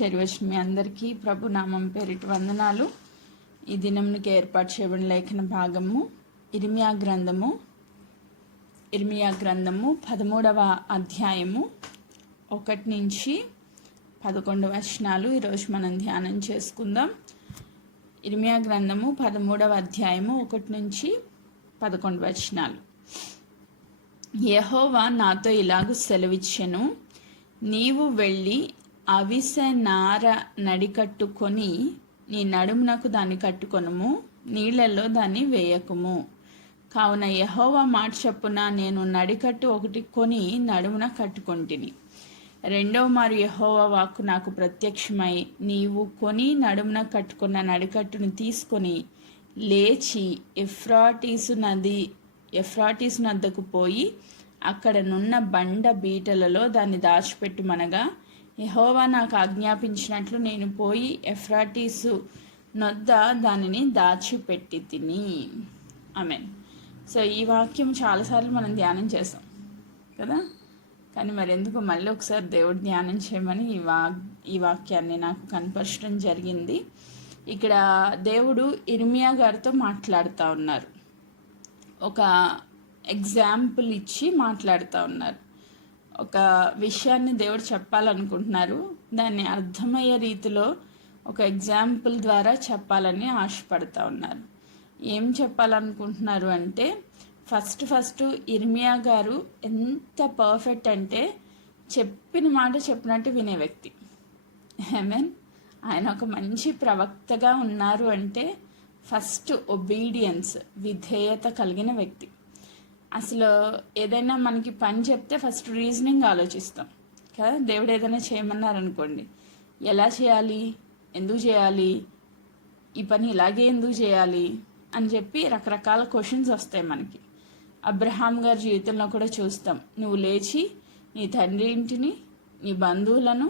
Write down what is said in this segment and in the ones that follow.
చేరివచ్చిన మీ అందరికీ ప్రభు నామం పేరిట వందనాలు. ఈ దినంకి ఏర్పాటు చేయబడిన లేఖన భాగము ఇర్మియా గ్రంథము 13వ అధ్యాయము 1 నుంచి 11 వచనాలు ఈరోజు మనం ధ్యానం చేసుకుందాం. ఇర్మియా గ్రంథము 13వ అధ్యాయము 1 నుంచి 11 వచనాలు. యెహోవా నాతో ఇలాగు సెలవిచ్చెను, నీవు వెళ్ళి అవిసె నార నడికట్టుకొని నీ నడుమునకు దాన్ని కట్టుకొనుము, నీళ్లలో దాన్ని వేయకుము. కావున యెహోవా మాట చొప్పున నేను నడికట్టు ఒకటి కొని నడుమున కట్టుకొంటిని. రెండవ మారు యెహోవా వాక్కు నాకు ప్రత్యక్షమై, నీవు కొని నడుమున కట్టుకున్న నడికట్టును తీసుకొని లేచి ఎఫ్రాటీసు నద్దకు పోయి అక్కడ నున్న బండ బీటలలో దాన్ని దాచిపెట్టుమనగా, యెహోవా నాకు ఆజ్ఞాపించినట్లు నేను పోయి ఎఫ్రాటీసు నొద్ద దానిని దాచిపెట్టి తిని. ఆమేన్. సో ఈ వాక్యం చాలాసార్లు మనం ధ్యానం చేస్తాం కదా, కానీ మరెందుకు మళ్ళీ ఒకసారి దేవుడు ధ్యానం చేయమని ఈ వాక్యాన్ని నాకు కనపరచడం జరిగింది. ఇక్కడ దేవుడు ఇర్మియా గారితో మాట్లాడుతూ ఉన్నారు, ఒక ఎగ్జాంపుల్ ఇచ్చి మాట్లాడుతూ ఉన్నారు. ఒక విషయాన్ని దేవుడు చెప్పాలనుకుంటున్నారు, దాన్ని అర్థమయ్యే రీతిలో ఒక ఎగ్జాంపుల్ ద్వారా చెప్పాలని ఆశపడుతూ ఉన్నారు. ఏం చెప్పాలనుకుంటున్నారు అంటే, ఫస్ట్ ఇర్మియా గారు ఎంత పర్ఫెక్ట్ అంటే చెప్పిన మాట చెప్పినట్టు వినే వ్యక్తి. ఆమేన్. ఆయన ఒక మంచి ప్రవక్తగా ఉన్నారు అంటే ఫస్ట్ ఒబీడియన్స్, విధేయత కలిగిన వ్యక్తి. అసలు ఏదైనా మనకి పని చెప్తే ఫస్ట్ రీజనింగ్ ఆలోచిస్తాం కదా. దేవుడు ఏదైనా చేయమన్నారనుకోండి, ఎలా చేయాలి, ఎందుకు చేయాలి, ఈ పని ఇలాగే ఎందుకు చేయాలి అని చెప్పి రకరకాల క్వశ్చన్స్ వస్తాయి మనకి. అబ్రహాం గారి జీవితంలో కూడా చూస్తాం, నువ్వు లేచి నీ తండ్రి ఇంటిని, నీ బంధువులను,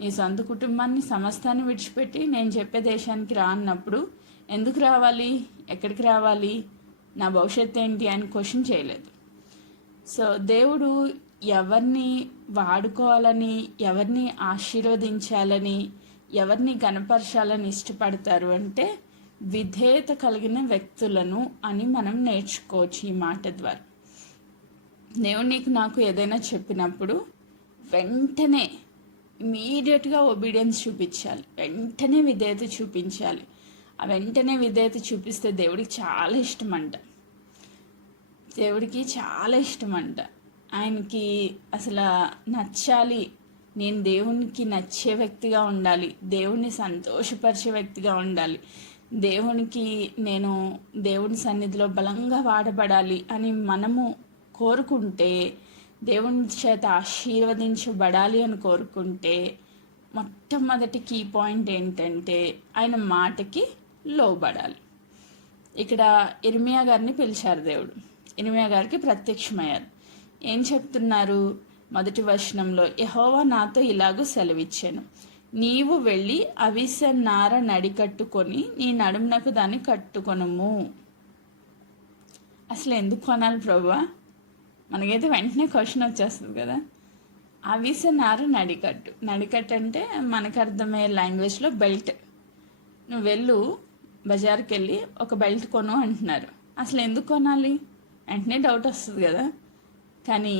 నీ సొంత కుటుంబాన్ని, సమస్తాన్ని విడిచిపెట్టి నేను చెప్పే దేశానికి రా అన్నప్పుడు ఎందుకు రావాలి, ఎక్కడికి రావాలి, నా భవిష్యత్తు ఏంటి అని క్వశ్చన్ చేయలేదు. సో దేవుడు ఎవరిని వాడుకోవాలని, ఎవరిని ఆశీర్వదించాలని, ఎవరిని గణపరచాలని ఇష్టపడతారు అంటే విధేయత కలిగిన వ్యక్తులను అని మనం నేర్చుకోవచ్చు ఈ మాట ద్వారా. దేవుడు నీకు నాకు ఏదైనా చెప్పినప్పుడు వెంటనే ఇమీడియట్గా ఒబీడియన్స్ చూపించాలి, వెంటనే విధేయత చూపించాలి. ఆ వెంటనే విధేయత చూపిస్తే దేవుడికి చాలా ఇష్టమంట. ఆయనకి అసలు నచ్చాలి, నేను దేవునికి నచ్చే వ్యక్తిగా ఉండాలి, దేవుణ్ణి సంతోషపరిచే వ్యక్తిగా ఉండాలి, నేను దేవుని సన్నిధిలో బలంగా వాడబడాలి అని మనము కోరుకుంటే, దేవుని చేత ఆశీర్వదించబడాలి అని కోరుకుంటే, మొట్టమొదటి కీ పాయింట్ ఏంటంటే ఆయన మాటకి లోబడాలి. ఇక్కడ ఇర్మియా గారిని పిలిచారు దేవుడు, ఇర్మియా గారికి ప్రత్యక్షమయ్యారు. ఏం చెప్తున్నారు? మొదటి వచనంలో, యెహోవా నాతో ఇలాగూ సెలవిచ్చాను, నీవు వెళ్ళి అవిసె నార నడికట్టుకొని నీ నడుమునకు దాన్ని కట్టుకొనుము. అసలు ఎందుకు కొనాలి ప్రభువా? మనకైతే వెంటనే క్వశ్చన్ వచ్చేస్తుంది కదా. అవిసె నార నడికట్టు అంటే మనకు అర్థమయ్యే లాంగ్వేజ్లో బెల్ట్. నువ్వు వెళ్ళు, బజార్కి వెళ్ళి ఒక బెల్ట్ కొను అంటున్నారు. అసలు ఎందుకు కొనాలి? వెంటనే డౌట్ వస్తుంది కదా. కానీ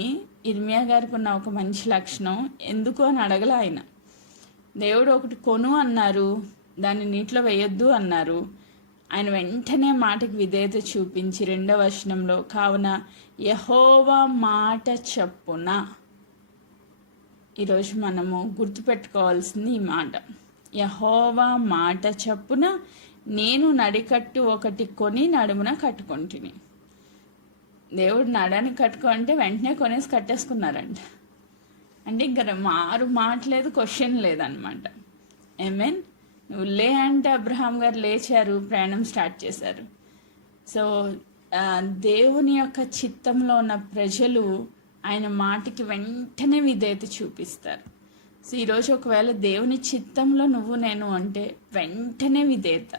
ఇర్మియా గారికి ఉన్న ఒక మంచి లక్షణం, ఎందుకు అని అడగల ఆయన. దేవుడు ఒకటి కొను అన్నారు, దాన్ని నీటిలో వేయొద్దు అన్నారు. ఆయన వెంటనే మాటకి విధేయత చూపించి 2వ వచనంలో, కావున యెహోవా మాట చొప్పున. ఈరోజు మనము గుర్తుపెట్టుకోవాల్సింది ఈ మాట, యెహోవా మాట చొప్పున నేను నడికట్టు ఒకటి కొని నడుమున కట్టుకొంటిని. దేవుడు నడని కట్టుకో అంటే వెంటనే కొనేసి కట్టేసుకున్నారంట. అంటే ఇంకా మాట్లేదు, క్వశ్చన్ లేదనమాట. ఆమేన్. నువ్వు లే అంటే అబ్రహాం గారు లేచారు, ప్రయాణం స్టార్ట్ చేశారు. సో దేవుని యొక్క చిత్తంలో ఉన్న ప్రజలు ఆయన మాటకి వెంటనే విధేయత చూపిస్తారు. సో ఈరోజు ఒకవేళ దేవుని చిత్తంలో నువ్వు నేను అంటే వెంటనే విధేయత.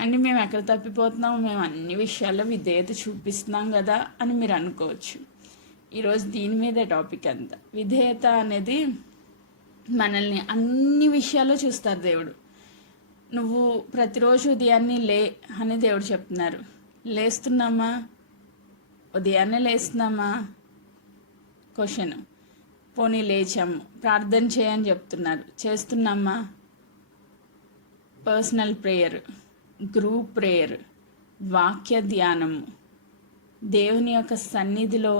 అండ్ మేము ఎక్కడ తప్పిపోతున్నాం, మేము అన్ని విషయాల్లో విధేయత చూపిస్తున్నాం కదా అని మీరు అనుకోవచ్చు. ఈరోజు దీని మీద టాపిక్ అంతా. విధేయత అనేది మనల్ని అన్ని విషయాల్లో చూస్తారు దేవుడు. నువ్వు ప్రతిరోజు ఉదయాన్నే లే అని దేవుడు చెప్తున్నారు. లేస్తున్నామా? ఉదయాన్నే లేస్తున్నామా? క్వశ్చన్. పోనీ లేచాము, ప్రార్థన చేయని చెప్తున్నారు, చేస్తున్నామా? పర్సనల్ ప్రేయర్, గ్రూప్ ప్రేయర్, వాక్య ధ్యానము, దేవుని యొక్క సన్నిధిలో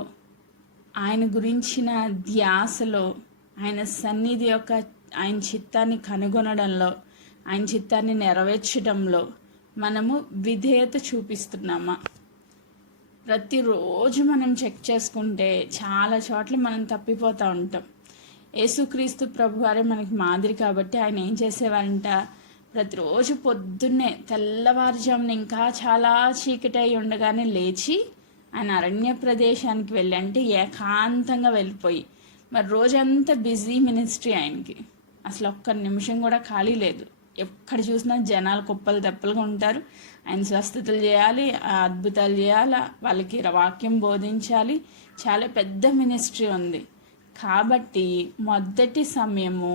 ఆయన గురించిన ధ్యాసలో, ఆయన సన్నిధి యొక్క ఆయన చిత్తాన్ని కనుగొనడంలో, ఆయన చిత్తాన్ని నెరవేర్చడంలో మనము విధేయత చూపిస్తున్నామా? ప్రతిరోజు మనం చెక్ చేసుకుంటే చాలా చోట్ల మనం తప్పిపోతూ ఉంటాం. యేసుక్రీస్తు ప్రభువారే మనకి మాదిరి కాబట్టి ఆయన ఏం చేసేవారంట, ప్రతిరోజు పొద్దున్నే తెల్లవారుజామున ఇంకా చాలా చీకటి అయి ఉండగానే లేచి ఆయన అరణ్య ప్రదేశానికి వెళ్ళి, అంటే ఏకాంతంగా వెళ్ళిపోయి, మరి రోజంతా బిజీ మినిస్ట్రీ ఆయనకి, అసలు ఒక్క నిమిషం కూడా ఖాళీ లేదు. ఎక్కడ చూసినా జనాలు కుప్పలు తెప్పలుగా ఉంటారు. ఆయన స్వస్థతలు చేయాలి, అద్భుతాలు చేయాలి, వాళ్ళకి వాక్యం బోధించాలి, చాలా పెద్ద మినిస్ట్రీ ఉంది. కాబట్టి మొదటి సమయము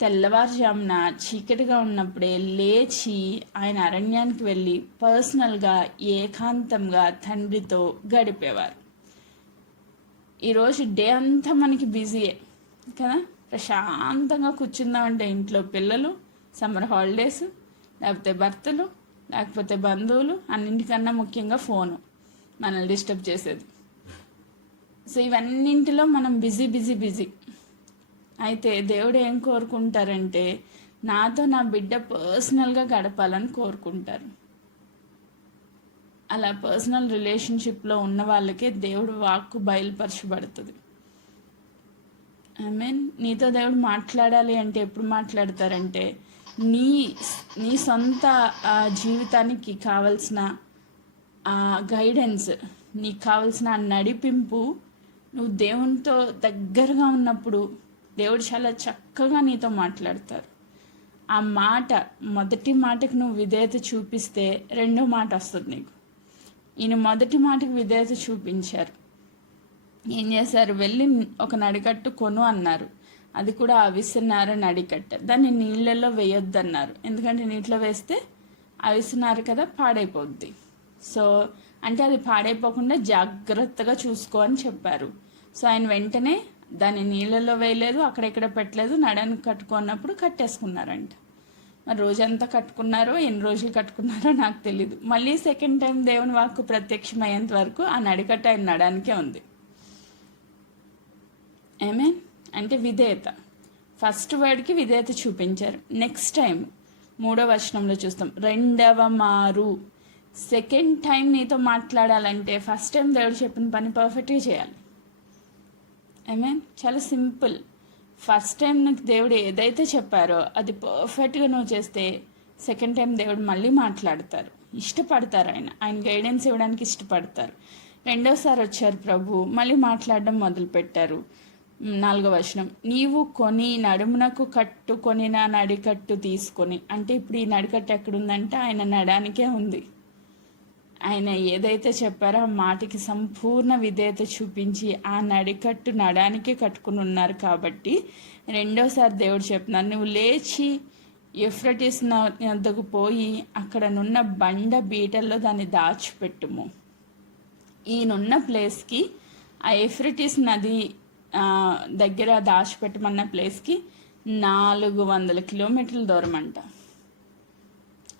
తెల్లవారుజామున చీకటిగా ఉన్నప్పుడే లేచి ఆయన అరణ్యానికి వెళ్ళి పర్సనల్గా ఏకాంతంగా తండ్రితో గడిపేవారు. ఈరోజు డే అంతా మనకి బిజీయే కదా. ప్రశాంతంగా కూర్చుందామంటే ఇంట్లో పిల్లలు, సమ్మర్ హాలిడేస్, లేకపోతే భర్తలు, లేకపోతే బంధువులు, అన్నింటికన్నా ముఖ్యంగా ఫోను మనల్ని డిస్టర్బ్ చేసేది. సో ఇవన్నింటిలో మనం బిజీ. అయితే దేవుడు ఏం కోరుకుంటారంటే, నాతో నా బిడ్డ పర్సనల్గా గడపాలని కోరుకుంటారు. అలా పర్సనల్ రిలేషన్షిప్లో ఉన్న వాళ్ళకే దేవుడు వాక్కు బయలుపరచబడుతుంది. ఐ మీన్ నీతో దేవుడు మాట్లాడాలి అంటే ఎప్పుడు మాట్లాడతారంటే, నీ సొంత జీవితానికి కావలసిన గైడెన్స్, నీకు కావలసిన నడిపింపు నువ్వు దేవునితో దగ్గరగా ఉన్నప్పుడు దేవుడు చాలా చక్కగా నీతో మాట్లాడతారు. ఆ మాట, మొదటి మాటకు నువ్వు విధేయత చూపిస్తే రెండో మాట వస్తుంది నీకు. ఈయన మొదటి మాటకు విధేయత చూపించారు. ఏం చేశారు? వెళ్ళి ఒక నడికట్టు కొను అన్నారు. అది కూడా అవిసెనార నడికట్ట. దాన్ని నీళ్ళల్లో వేయొద్దన్నారు. ఎందుకంటే నీటిలో వేస్తే అవిసెనార కదా, పాడైపోద్ది. సో అంటే అది పాడైపోకుండా జాగ్రత్తగా చూసుకో అని చెప్పారు. సో ఆయన వెంటనే దాన్ని నీళ్ళల్లో వేయలేదు, అక్కడెక్కడ పెట్టలేదు, నడానికి కట్టుకున్నప్పుడు కట్టేసుకున్నారంట. మరి రోజంతా కట్టుకున్నారో ఎన్ని రోజులు కట్టుకున్నారో నాకు తెలీదు. మళ్ళీ సెకండ్ టైం దేవుని వాక్కు ప్రత్యక్షమయ్యేంత వరకు ఆ నడికట్ట ఆయన నడానికే ఉంది. ఏమే అంటే విధేయత. ఫస్ట్ వర్డ్కి విధేయత చూపించారు. నెక్స్ట్ టైం 3వ వచనంలో చూస్తాం, రెండవ మారు, సెకండ్ టైం నీతో మాట్లాడాలంటే ఫస్ట్ టైం దేవుడు చెప్పిన పని పర్ఫెక్ట్గా చేయాలి. మీన్ చాలా సింపుల్. ఫస్ట్ టైం నాకు దేవుడు ఏదైతే చెప్పారో అది పర్ఫెక్ట్గా నువ్వు చేస్తే సెకండ్ టైం దేవుడు మళ్ళీ మాట్లాడతారు, ఇష్టపడతారు. ఆయన గైడెన్స్ ఇవ్వడానికి ఇష్టపడతారు. రెండోసారి వచ్చారు ప్రభు, మళ్ళీ మాట్లాడడం మొదలుపెట్టారు. 4వ వచనం, నీవు కొని నడుమునకు కట్టుకొని నా నడికట్టు తీసుకొని. అంటే ఇప్పుడు ఈ నడికట్టు ఎక్కడుందంటే ఆయన నడానికే ఉంది. ఆయన ఏదైతే చెప్పారో ఆ మాటకి సంపూర్ణ విధేయత చూపించి ఆ నడికట్టు నడానికే కట్టుకుని ఉన్నారు. కాబట్టి రెండోసారి దేవుడు చెప్తున్నారు, నువ్వు లేచి యూఫ్రటీస్ వద్దకు పోయి అక్కడనున్న బండ బీటల్లో దాన్ని దాచిపెట్టుము. ఈయనున్న ప్లేస్కి ఆ యూఫ్రటీస్ నది దగ్గర దాచిపెట్టమన్న ప్లేస్కి 400 కిలోమీటర్ల దూరం అంట.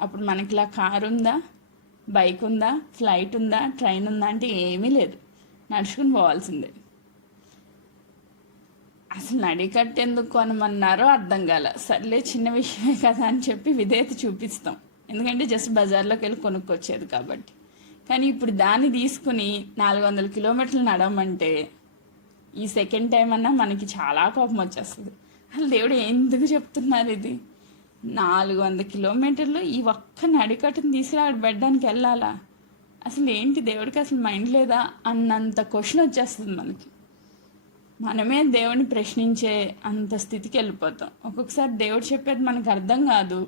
అప్పుడు మనకి ఇలా కారు ఉందా, బైక్ ఉందా, ఫ్లైట్ ఉందా, ట్రైన్ ఉందా అంటే ఏమీ లేదు, నడుచుకుని పోవాల్సిందే. అసలు నడికట్టు ఎందుకు కొనమన్నారో అర్థం కాల. సర్లే చిన్న విషయమే కదా అని చెప్పి విధేయత చూపిస్తాం, ఎందుకంటే జస్ట్ బజార్లోకి వెళ్ళి కొనుక్కొచ్చేది కాబట్టి. కానీ ఇప్పుడు దాన్ని తీసుకుని 400 కిలోమీటర్లు నడవమంటే ఈ సెకండ్ టైం అన్నా మనకి చాలా కోపం వచ్చేస్తుంది. అసలు దేవుడు ఎందుకు చెప్తున్నారు ఇది? 400 కిలోమీటర్లు ఈ ఒక్క నడికట్టుని తీసుకుని అక్కడ పెట్టడానికి వెళ్ళాలా? అసలు ఏంటి దేవుడికి అసలు మైండ్ లేదా అన్నంత క్వశ్చన్ వచ్చేస్తుంది మనకి. మనమే దేవుడిని ప్రశ్నించే అంత స్థితికి వెళ్ళిపోతాం. ఒక్కొక్కసారి దేవుడు చెప్పేది మనకు అర్థం కాదు,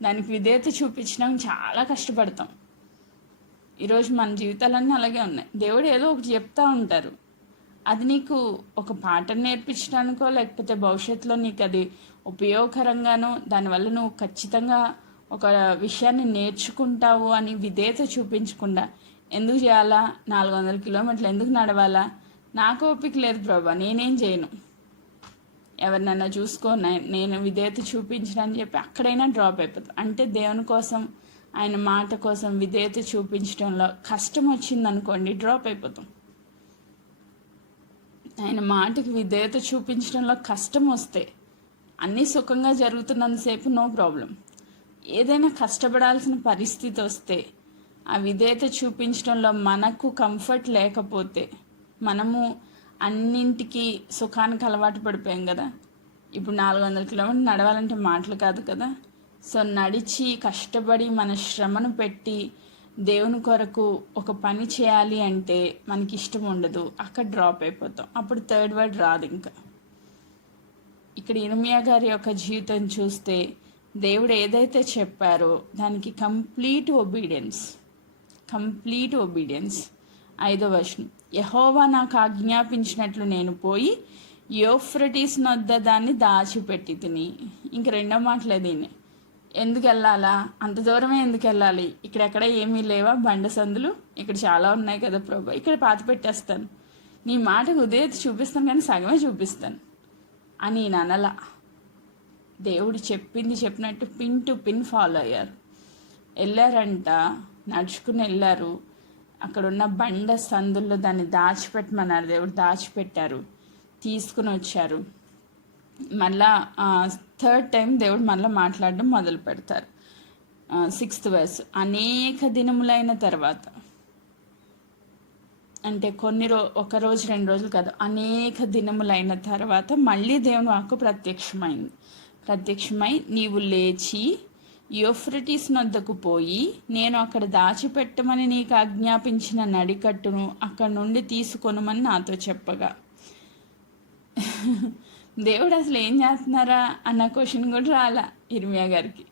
దానికి విధేయత చూపించడం చాలా కష్టపడతాం. ఈరోజు మన జీవితాలన్నీ అలాగే ఉన్నాయి. దేవుడు ఏదో ఒకటి చెప్తూ ఉంటారు, అది నీకు ఒక పాఠం నేర్పించడానికో లేకపోతే భవిష్యత్తులో నీకు అది ఉపయోగకరంగానో దానివల్ల నువ్వు ఖచ్చితంగా ఒక విషయాన్ని నేర్చుకుంటావు అని విధేయత చూపించకుండా ఎందుకు చేయాలా, 400 కిలోమీటర్లు ఎందుకు నడవాలా, నాకు ఓపిక లేదు ప్రభా, నేనేం చేయను, ఎవరినైనా చూసుకో, నేను విధేయత చూపించనని చెప్పి అక్కడైనా డ్రాప్ అయిపోతాం. అంటే దేవుని కోసం, ఆయన మాట కోసం విధేయత చూపించడంలో కష్టం వచ్చిందనుకోండి, డ్రాప్ అయిపోతాం. ఆయన మాటకి విధేయత చూపించడంలో కష్టం వస్తే, అన్నీ సుఖంగా జరుగుతున్నంతసేపు నో ప్రాబ్లం. ఏదైనా కష్టపడాల్సిన పరిస్థితి వస్తే, ఆ విధేయత చూపించడంలో మనకు కంఫర్ట్ లేకపోతే, మనము అన్నింటికి సుఖానికి అలవాటు పడిపోయాం కదా. ఇప్పుడు 400 కిలోమీటర్లు నడవాలంటే మాటలు కాదు కదా. సో నడిచి కష్టపడి మన శ్రమను పెట్టి దేవుని కొరకు ఒక పని చేయాలి అంటే మనకి ఇష్టం ఉండదు, అక్కడ డ్రాప్ అయిపోతాం. అప్పుడు థర్డ్ వర్డ్ రాదు. ఇంకా ఇక్కడ ఇర్మియా గారి యొక్క జీవితం చూస్తే దేవుడు ఏదైతే చెప్పారో దానికి కంప్లీట్ ఒబీడియన్స్. 5వ వచనం, యెహోవా నాకు ఆజ్ఞాపించినట్లు నేను పోయి యూఫ్రటీస్ నొద్ద దాన్ని దాచిపెట్టి తిని. ఇంక రెండో మాటలే దీన్ని. ఎందుకు వెళ్ళాలా, అంత దూరమే ఎందుకు వెళ్ళాలి, ఇక్కడెక్కడ ఏమీ లేవా బండ సందులు, ఇక్కడ చాలా ఉన్నాయి కదా ప్రభు, ఇక్కడ పాతి పెట్టేస్తాను, నీ మాటకు ఉదయత చూపిస్తాను కానీ సగమే చూపిస్తాను అని అనలా. దేవుడు చెప్పింది చెప్పినట్టు పిన్ టు పిన్ ఫాలో అయ్యారు. వెళ్ళారంట, నడుచుకుని వెళ్ళారు. అక్కడున్న బండ సందుల్లో దాన్ని దాచిపెట్టమన్నారు. దేవుడు దాచిపెట్టారు, తీసుకుని వచ్చారు. మళ్ళా థర్డ్ టైం దేవుడు మళ్ళీ మాట్లాడడం మొదలు పెడతారు. 6th verse, అనేక దినములైన తర్వాత, అంటే ఒక రోజు 2 రోజులు కాదు, అనేక దినములైన తర్వాత మళ్ళీ దేవుని వాక్కు ప్రత్యక్షమై నీవు లేచి యూఫ్రటీస్ నొద్దకు పోయి నేను అక్కడ దాచిపెట్టమని నీకు ఆజ్ఞాపించిన నడికట్టును అక్కడ నుండి తీసుకొనుమని నాతో చెప్పగా. దేవుడు అసలు ఏం చేస్తున్నారా అన్న క్వశ్చన్ కూడా రాలా ఇర్మియా గారికి.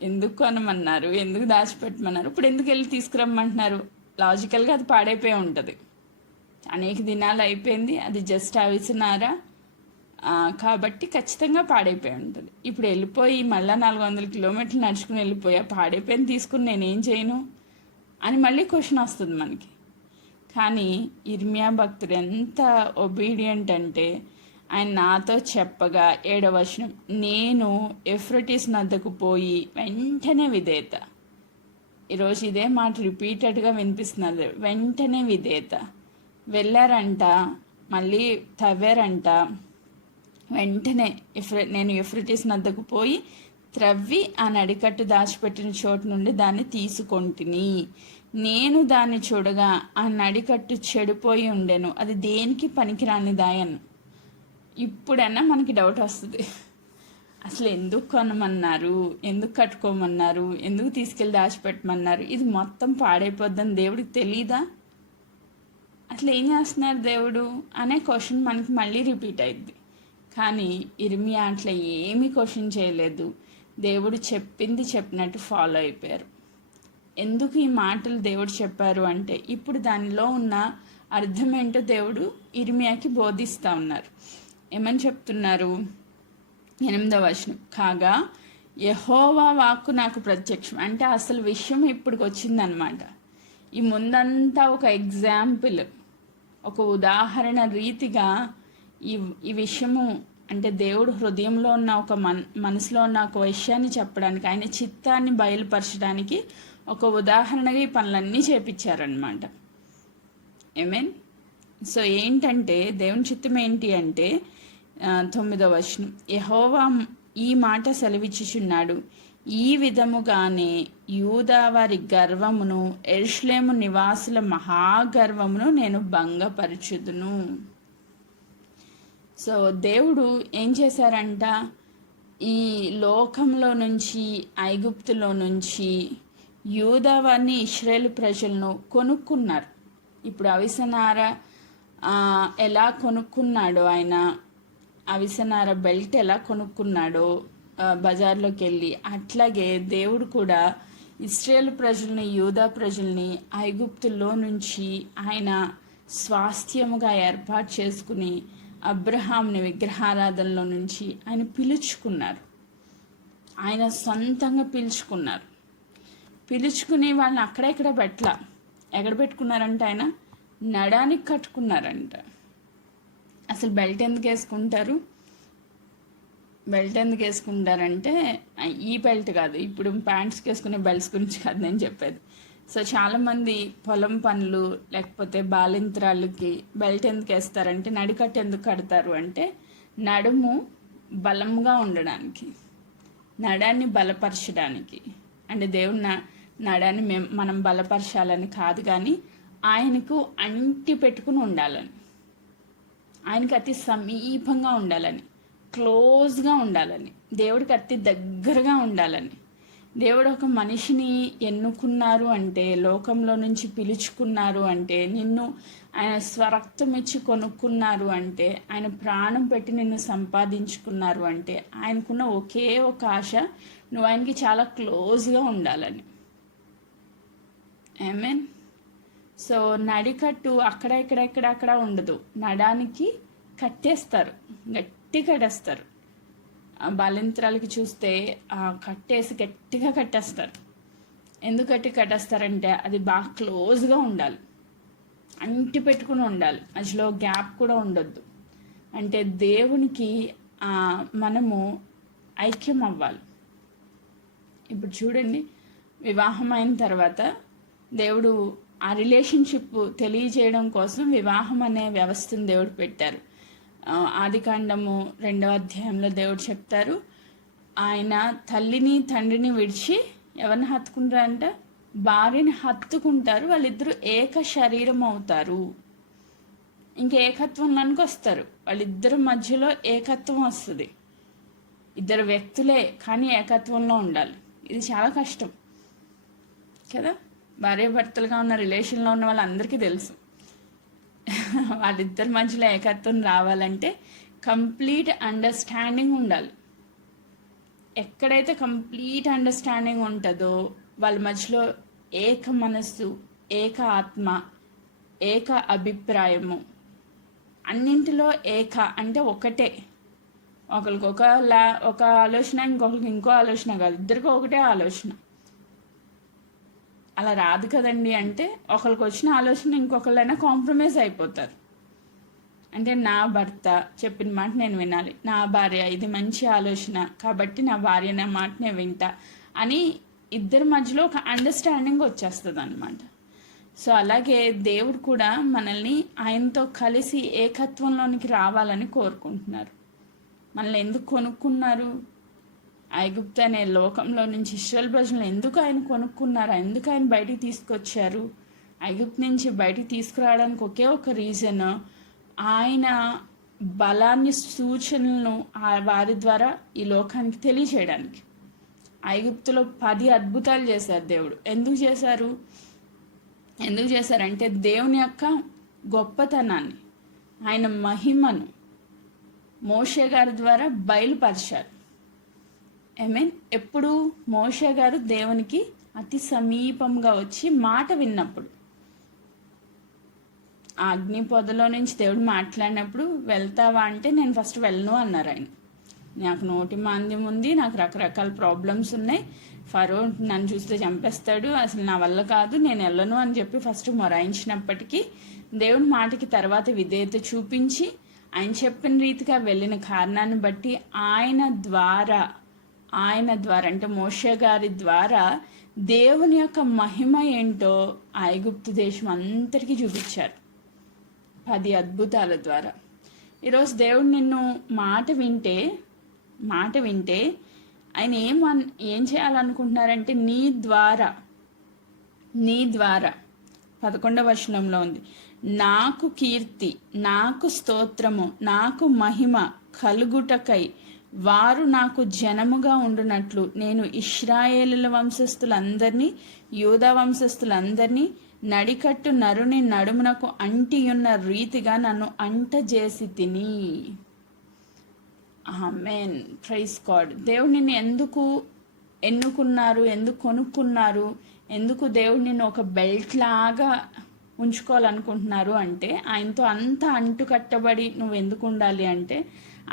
ఎందుకు కొనమన్నారు, ఎందుకు దాచిపెట్టమన్నారు, ఇప్పుడు ఎందుకు వెళ్ళి తీసుకురమ్మంటున్నారు? లాజికల్గా అది పాడైపోయి ఉంటుంది. అనేక దినాలు అయిపోయింది, అది జస్ట్ అవిసినారా కాబట్టి ఖచ్చితంగా పాడైపోయి ఉంటుంది. ఇప్పుడు వెళ్ళిపోయి మళ్ళీ 400 కిలోమీటర్లు నడుచుకుని వెళ్ళిపోయా, పాడైపోయింది తీసుకుని నేనేం చేయను అని మళ్ళీ క్వశ్చన్ వస్తుంది మనకి. కానీ ఇర్మియా భక్తుడు ఎంత ఒబీడియంట్ అంటే, ఆయన నాతో చెప్పగా 7వ వచనం, నేను యూఫ్రటీస్ నద్దకు పోయి వెంటనే విధేయత. ఈరోజు ఇదే మాట రిపీటెడ్గా వినిపిస్తున్నారు. వెంటనే విధేయత. వెళ్ళారంట, మళ్ళీ తవ్వారంట, వెంటనే నేను యూఫ్రటీస్ నద్దకు పోయి త్రవ్వి ఆ నడికట్టు దాచిపెట్టిన చోటు నుండి దాన్ని తీసుకొంటిని. నేను దాన్ని చూడగా ఆ నడికట్టు చెడిపోయి ఉండెను, అది దేనికి పనికిరాని దాయను. ఇప్పుడన్నా మనకి డౌట్ వస్తుంది, అసలు ఎందుకు కొనమన్నారు, ఎందుకు కట్టుకోమన్నారు, ఎందుకు తీసుకెళ్ళి దాచిపెట్టమన్నారు, ఇది మొత్తం పాడైపోద్దని దేవుడికి తెలీదా? అసలు ఏం చేస్తున్నారు దేవుడు అనే క్వశ్చన్ మనకి మళ్ళీ రిపీట్ అయింది. కానీ ఇర్మియా అట్లా ఏమీ క్వశ్చన్ చేయలేదు. దేవుడు చెప్పింది చెప్పినట్టు ఫాలో అయిపోయారు. ఎందుకు ఈ మాటలు దేవుడు చెప్పారు అంటే, ఇప్పుడు దానిలో ఉన్న అర్థం ఏంటో దేవుడు ఇర్మియాకి బోధిస్తూ ఉన్నారు. ఏమని చెప్తున్నారు? 8వ వచనం, కాగా యెహోవా వాక్కు నాకు ప్రత్యక్షం. అంటే అసలు విషయం ఇప్పుడు వచ్చిందనమాట. ఈ ముందంతా ఒక ఎగ్జాంపుల్, ఒక ఉదాహరణ రీతిగా ఈ విషయము, అంటే దేవుడు హృదయంలో ఉన్న ఒక మనసులో ఉన్న ఒక విషయాన్ని చెప్పడానికి, ఆయన చిత్తాన్ని బయలుపరచడానికి ఒక ఉదాహరణగా ఈ పనులన్నీ చేపించారనమాట. ఐమీన్, సో ఏంటంటే దేవుని చిత్తం ఏంటి అంటే 9వ వచనం, యెహోవా ఈ మాట సెలవిచ్చుచున్నాడు, ఈ విధముగానే యూదా వారి గర్వమును యెరూషలేము నివాసుల మహాగర్వమును నేను భంగపరచుదును. సో దేవుడు ఏం చేశారంట, ఈ లోకంలో నుంచి, ఐగుప్తులో నుంచి యూదా వారిని, ఇశ్రాయేలు ప్రజలను కొనుక్కున్నారు. ఇప్పుడు అవిసనార ఎలా కొనుక్కున్నాడో, ఆయన అవిసనార బెల్ట్ ఎలా కొనుక్కున్నాడో బజార్లోకి వెళ్ళి, అట్లాగే దేవుడు కూడా ఇశ్రాయేలు ప్రజల్ని, యూదా ప్రజల్ని ఐగుప్తులో నుంచి ఆయన స్వాస్థ్యముగా ఏర్పాటు చేసుకుని అబ్రహాంని విగ్రహారాధనలో నుంచి ఆయన పిలుచుకున్నారు. ఆయన సొంతంగా పిలుచుకుని వాళ్ళని అక్కడెక్కడ ఎక్కడ పెట్టుకున్నారంట? ఆయన నడానికి కట్టుకున్నారంట. అసలు బెల్ట్ ఎందుకు వేసుకుంటారంటే ఈ బెల్ట్ కాదు, ఇప్పుడు ప్యాంట్స్కి వేసుకునే బెల్ట్స్ గురించి కాదు నేను చెప్పేది. సో చాలామంది పొలం పనులు లేకపోతే బాలింత్రాలకి బెల్ట్ ఎందుకు వేస్తారంటే, నడికట్టు ఎందుకు కడతారు అంటే నడుము బలంగా ఉండడానికి, నడాన్ని బలపరచడానికి. అంటే దేవుడు నడాన్ని మనం బలపరచాలని కాదు, కానీ ఆయనకు అంటి పెట్టుకుని ఉండాలని, ఆయనకి అతి సమీపంగా ఉండాలని, క్లోజ్గా ఉండాలని, దేవుడికి అతి దగ్గరగా ఉండాలని. దేవుడు ఒక మనిషిని ఎన్నుకున్నారు అంటే, లోకంలో నుంచి పిలుచుకున్నారు అంటే, నిన్ను ఆయన స్వరక్తం ఇచ్చి కొనుక్కున్నారు అంటే, ఆయన ప్రాణం పెట్టి నిన్ను సంపాదించుకున్నారు అంటే, ఆయనకున్న ఒకే ఒక ఆశ నువ్వు ఆయనకి చాలా క్లోజ్గా ఉండాలని. ఆమేన్. సో నడికట్టు అక్కడ ఉండదు, నడానికి కట్టేస్తారు, గట్టి కట్టేస్తారు. బాలింత్రాలకి చూస్తే కట్టేసి గట్టిగా కట్టేస్తారు. ఎందుకు గట్టి కట్టేస్తారంటే అది బాగా క్లోజ్గా ఉండాలి, అంటి పెట్టుకుని ఉండాలి, మధ్యలో గ్యాప్ కూడా ఉండొద్దు. అంటే దేవునికి మనము ఐక్యం అవ్వాలి. ఇప్పుడు చూడండి, వివాహం అయిన తర్వాత దేవుడు ఆ రిలేషన్షిప్ తెలియజేయడం కోసం వివాహం అనే వ్యవస్థను దేవుడు పెట్టారు. ఆదికాండము 2వ అధ్యాయంలో దేవుడు చెప్తారు, ఆయన తల్లిని తండ్రిని విడిచి ఎవరిని హత్తుకుంటారంట? భార్యని హత్తుకుంటారు, వాళ్ళిద్దరూ ఏక శరీరం అవుతారు. ఇంక ఏకత్వంలోనికి వస్తారు, వాళ్ళిద్దరి మధ్యలో ఏకత్వం వస్తుంది. ఇద్దరు వ్యక్తులే కానీ ఏకత్వంలో ఉండాలి. ఇది చాలా కష్టం కదా. భార్యాభర్తలుగా ఉన్న రిలేషన్లో ఉన్న వాళ్ళందరికీ తెలుసు, వాళ్ళిద్దరి మధ్యలో ఏకత్వం రావాలంటే కంప్లీట్ అండర్స్టాండింగ్ ఉండాలి. ఎక్కడైతే కంప్లీట్ అండర్స్టాండింగ్ ఉంటుందో వాళ్ళ మధ్యలో ఏక మనస్సు, ఏక ఆత్మ, ఏక అభిప్రాయము, అన్నింటిలో ఏక అంటే ఒకటే. ఒకరికి ఒక ఆలోచన, ఇంకొకరికి ఇంకో ఆలోచన కాదు, ఇద్దరికి ఒకటే ఆలోచన. అలా రాదు కదండి. అంటే ఒకరికి వచ్చిన ఆలోచన ఇంకొకళ్ళైనా కాంప్రమైజ్ అయిపోతారు. అంటే నా భర్త చెప్పిన మాట నేను వినాలి, నా భార్య ఇది మంచి ఆలోచన కాబట్టి నా భార్య నా మాట నేను వింటా అని ఇద్దరి మధ్యలో ఒక అండర్స్టాండింగ్ వచ్చేస్తుంది అనమాట. సో అలాగే దేవుడు కూడా మనల్ని ఆయనతో కలిసి ఏకత్వంలోనికి రావాలని కోరుకుంటున్నారు. మనల్ని ఎందుకు కొనుక్కున్నారు? ఐగుప్తు అనే లోకంలో నుంచి ఇశ్రాయేలు ప్రజలను ఎందుకు ఆయన కొనుక్కున్నారు? ఎందుకు ఆయన బయటికి తీసుకొచ్చారు? ఐగుప్తు నుంచి బయటికి తీసుకురావడానికి ఒకే ఒక రీజన్, ఆయన బలాన్ని, సూచనలను వారి ద్వారా ఈ లోకానికి తెలియచేయడానికి. ఐగుప్తులో 10 అద్భుతాలు చేశారు దేవుడు. ఎందుకు చేశారంటే దేవుని యొక్క గొప్పతనాన్ని, ఆయన మహిమను మోషే గారి ద్వారా బయలుపరిచారు. ఎప్పుడు? మోషే గారు దేవునికి అతి సమీపంగా వచ్చి మాట విన్నప్పుడు, ఆ అగ్ని పొదలో నుంచి దేవుడు మాట్లాడినప్పుడు వెళ్తావా అంటే నేను ఫస్ట్ వెళ్ళను అన్నారు ఆయన. నాకు నోటి మాంద్యం ఉంది, నాకు రకరకాల ప్రాబ్లమ్స్ ఉన్నాయి, ఫరో నన్ను చూస్తే చంపేస్తాడు, అసలు నా వల్ల కాదు, నేను వెళ్ళను అని చెప్పి ఫస్ట్ మొరాయించినప్పటికీ దేవుని మాటకి తర్వాత విధేయత చూపించి ఆయన చెప్పిన రీతిగా వెళ్ళిన కారణాన్ని బట్టి ఆయన ద్వారా అంటే మోషే గారి ద్వారా దేవుని యొక్క మహిమ ఏంటో ఐగుప్తు దేశం అంతటికీ చూపించారు 10 అద్భుతాల ద్వారా. ఈరోజు దేవుడు నిన్ను మాట వింటే ఆయన ఏం చేయాలనుకుంటున్నారంటే నీ ద్వారా 11వ వచనంలో ఉంది, నాకు కీర్తి, నాకు స్తోత్రము, నాకు మహిమ కలుగుటకై వారు నాకు జనముగా ఉండునట్లు నేను ఇశ్రాయేలుల వంశస్థులందరినీ, యూదా వంశస్థులందరినీ నడికట్టు నరుని నడుమునకు అంటియున్న రీతిగా నన్ను అంటజేసి తిని. ఆమేన్, ప్రైజ్ గాడ్. దేవుడు నిన్ను ఎందుకు ఎన్నుకున్నారు, ఎందుకు కొనుక్కున్నారు, ఎందుకు దేవుడు నిన్ను ఒక బెల్ట్ లాగా ఉంచుకోవాలనుకుంటున్నారు అంటే, ఆయనతో అంత అంటుకట్టబడి నువ్వు ఎందుకు ఉండాలి అంటే,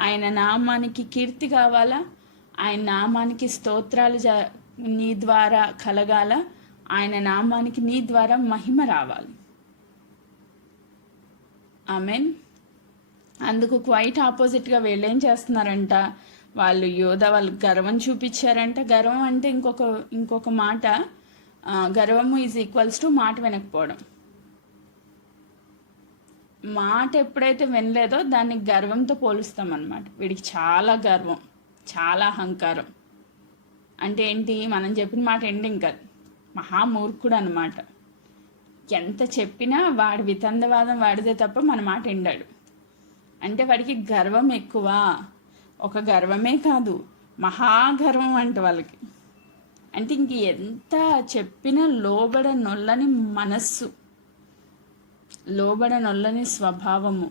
ఆయన నామానికి కీర్తి కావాలా, ఆయన నామానికి స్తోత్రాలు నీ ద్వారా కలగాల, ఆయన నామానికి నీ ద్వారా మహిమ రావాలి. ఆమెన్. అందుకు క్వైట్ ఆపోజిట్గా వీళ్ళు ఏం చేస్తున్నారంట, వాళ్ళు గర్వం చూపించారంట. గర్వం అంటే ఇంకొక మాట, గర్వము ఈజ్ ఈక్వల్స్ టు మాట వినకపోవడం. మాట ఎప్పుడైతే వినలేదో దాన్ని గర్వంతో పోలుస్తాం అన్నమాట. వీడికి చాలా గర్వం, చాలా అహంకారం. అంటే ఏంటి, మనం చెప్పిన మాట ఎండింగ్ కాదు, మహామూర్ఖుడు అన్నమాట. ఎంత చెప్పినా వాడి వితండవాదం వాడితే తప్ప మన మాట ఎండాడు. అంటే వాడికి గర్వం ఎక్కువ. ఒక గర్వమే కాదు, మహాగర్వం అంట వాళ్ళకి. అంటే ఇంక ఎంత చెప్పినా లోబడనొల్లని మనస్సు, లోబడనొల్లని స్వభావము,